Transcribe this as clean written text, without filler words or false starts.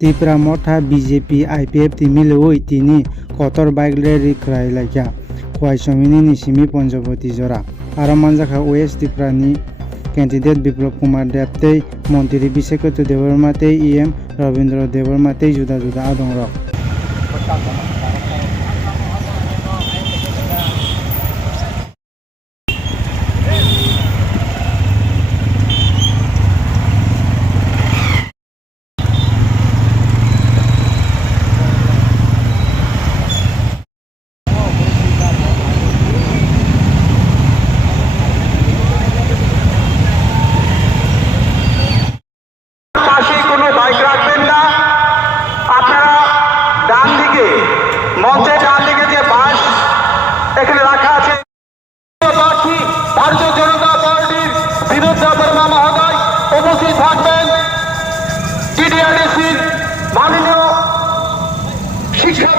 Tripura মঠা BJP IPF তিমিলই তিনি কতর bike rally খাইলাইকা খোয়াইসমিনি নিসিমি Panchavati জরা আর মানজাখা West ত্রিপুরানি candidate Biplab Kumar দেবতেই মন্ত্রী বিশেষত দেববর্মাতেই ইএম রবীন্দ্র দেববর্মাতেই जुदा जुदा आदं रक পাশে কোনো বাইক রাখবেন না। আপনারা ডান দিকে, মঞ্চের ডান দিকে যে বাস এখানে রাখা আছে, প্রার্থী ভারতীয় জনতা পার্টির বিনোদ দেববর্মা মহোদয় উপস্থিত থাকবেন। টিডিআরডিসির মাননীয় শিক্ষা